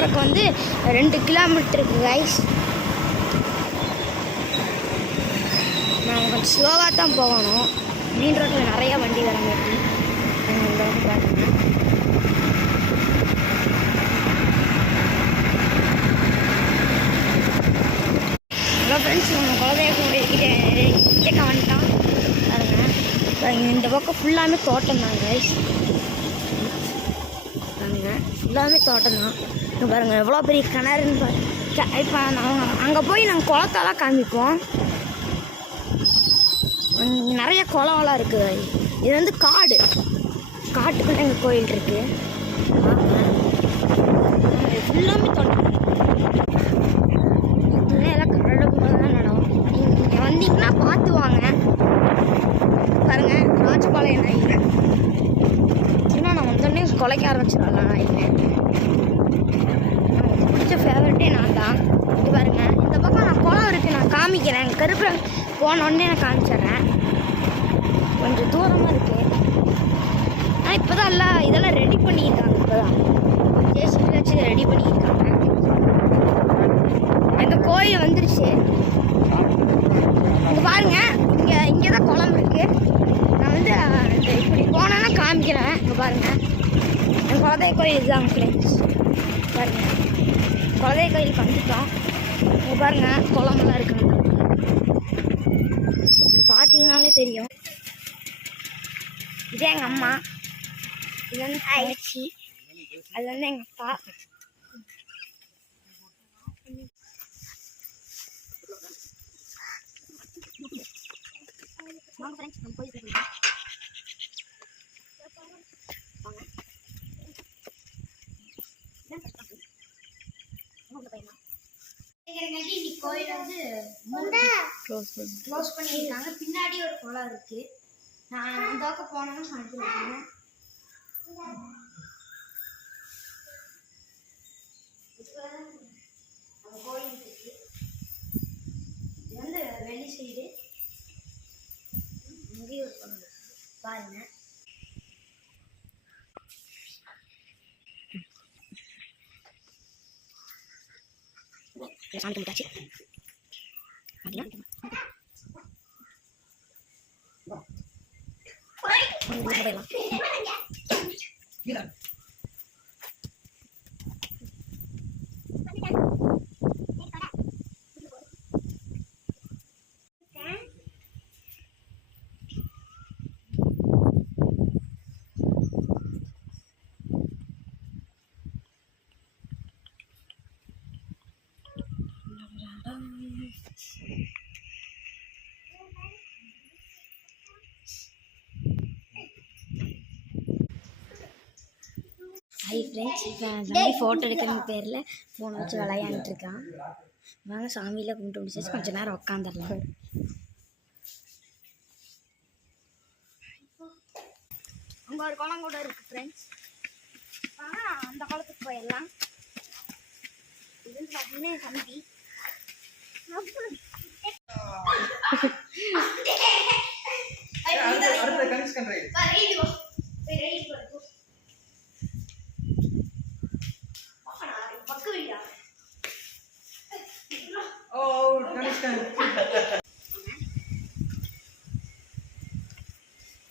வந்து 2 கிலோமீட்டர் இருக்குது கைஸ். நாங்கள் கொஞ்சம் ஸ்லோவாக தான் போகணும். மெயின் ரோட்டில் நிறையா வண்டி வர மாட்டி இந்த வந்து பாருங்க. ஹலோ ஃப்ரெண்ட்ஸ், நம்ம குலதெய்வ கிட்டே வந்துட்டோம் பாருங்க. இந்த பக்கம் ஃபுல்லாமே தோட்டம் தான் கைஸ். பாருங்க, ஃபுல்லாமே தோட்டம் தான். இங்கே பாருங்கள் எவ்வளோ பெரிய கிணறுன்னு பாருங்க. இப்போ அங்கே போய் நாங்கள் குளத்தெல்லாம் காமிப்போம். நிறைய குளம்லாம் இருக்குது. இது வந்து காட்டுக்குள்ளே எங்கள் கோயில் இருக்குது. ஃபுல்லாமே தோட்டம். எல்லாம் கடலுக்குள்ள தான் நடம். நீங்கள் வந்தீங்கன்னா பார்த்து வாங்க. பாருங்கள், ராஜபாளையம் நாய்ங்க. ஏன்னா நான் வந்தோடனே கொலைக்க ஆரம்பிச்சிடலாம் நாய்ங்க. பிடிச்ச ஃபேவரட்டே நான் தான். இது பாருங்கள், இந்த பக்கம் நான் குளம் இருக்குது, நான் காமிக்கிறேன். கருப்பு போனோடனே நான் காமிச்சிட்றேன். கொஞ்சம் தூரமாக இருக்குது. ஆனால் இப்போ தான் இதெல்லாம் ரெடி பண்ணியிருக்காங்க. இப்போ தான் ஜேசிபி வச்சு ரெடி பண்ணியிருக்காங்க. எங்கள் கோயில் வந்துருச்சு. இங்கே பாருங்கள், இங்கே தான் குளம் இருக்குது. நான் வந்து இப்படி போனேன்னா காமிக்கிறேன். இங்கே பாருங்கள், என் குலதெய்வ கோயில் இதுதான் ஃப்ரெண்ட்ஸ். பாருங்கள், குலதெய்வ கோயிலுக்கு வந்துட்டோம். இங்கே பாருங்கள், குளமெல்லாம் இருக்குங்க. பார்த்தீங்கன்னாலே தெரியும். இது எங்கள் அம்மா, இது வந்து ஆயிடுச்சு, அது வந்து எங்கள் அப்பா. கோயில் வந்து க்ளோஸ் பண்ணியிருக்காங்க. பின்னாடி ஒரு குளம் இருக்கு. நான் அந்த பக்கம் போனேன்னா காமிச்சிருக்கேன். அந்த கோயில் இருக்கு. இது வந்து வெளி சைடு. இங்கேயும் ஒரு குளம் பாருங்க. சாமி கும்பிட்டாச்சு. ஹை ஃப்ரெண்ட்ஸ், இப்போ தம்பி ஃபோட்டோ எடுக்கிற பேரில் ஃபோனை வச்சு விளையாண்டுருக்கான். வாங்க சாமியில் கும்பிட்டு முடிச்சாச்சு, கொஞ்சம் நேரம் உட்காந்துடலாம். அங்கே ஒரு குளம் கூட இருக்குது ஃப்ரெண்ட்ஸ். ஆனால் அந்த குளத்துக்கு போயிடலாம். இதுன்னு பார்த்தீங்கன்னா தம்பி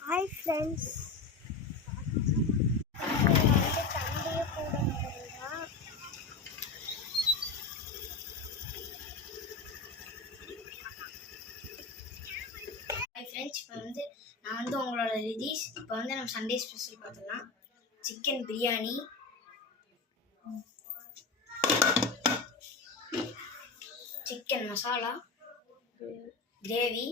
Hi friends. இப்போ வந்து நான் வந்து உங்களோட ரிலீஸ். இப்போ வந்து நம்ம சண்டே ஸ்பெஷல் பார்த்துக்கலாம். Chicken biryani, chicken masala gravy,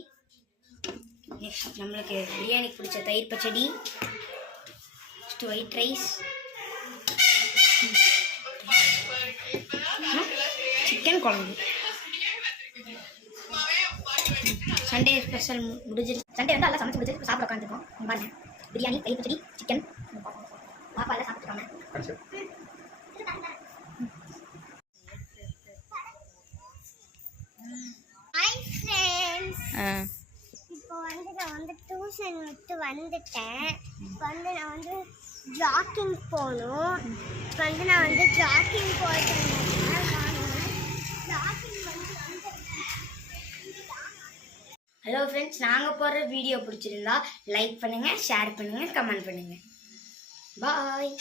next நம்மளுக்கு பிரியாணிக்கு பிடிச்ச தயிர் பச்சடி, நெக்ஸ்ட் ஒயிட் ரைஸ், சிக்கன் குழம்பு. சண்டே ஸ்பெஷல் முடிஞ்சிருச்சு. சண்டே வந்து எல்லாம் சமைச்சு முடிச்சு சாப்பிட உட்காந்துருக்கோம். பாருங்க, பிரியாணி, தயிர் பச்சடி, சிக்கன், பாப்பா எல்லாம் சாப்பிட்டுருக்காங்க. ஹாய் ஃப்ரெண்ட்ஸ், இப்போ வந்து நான் வந்து டியூஷன் விட்டு வந்துட்டேன். இப்போ வந்து நான் வந்து ஜாக்கிங் போகணும். வந்து நான் வந்து ஜாக்கிங் போயிட்டு ஹலோ ஃப்ரெண்ட்ஸ், நாங்கள் போடுற வீடியோ பிடிச்சிருந்தா லைக் பண்ணுங்கள், ஷேர் பண்ணுங்கள், கமெண்ட் பண்ணுங்கள். பாய்.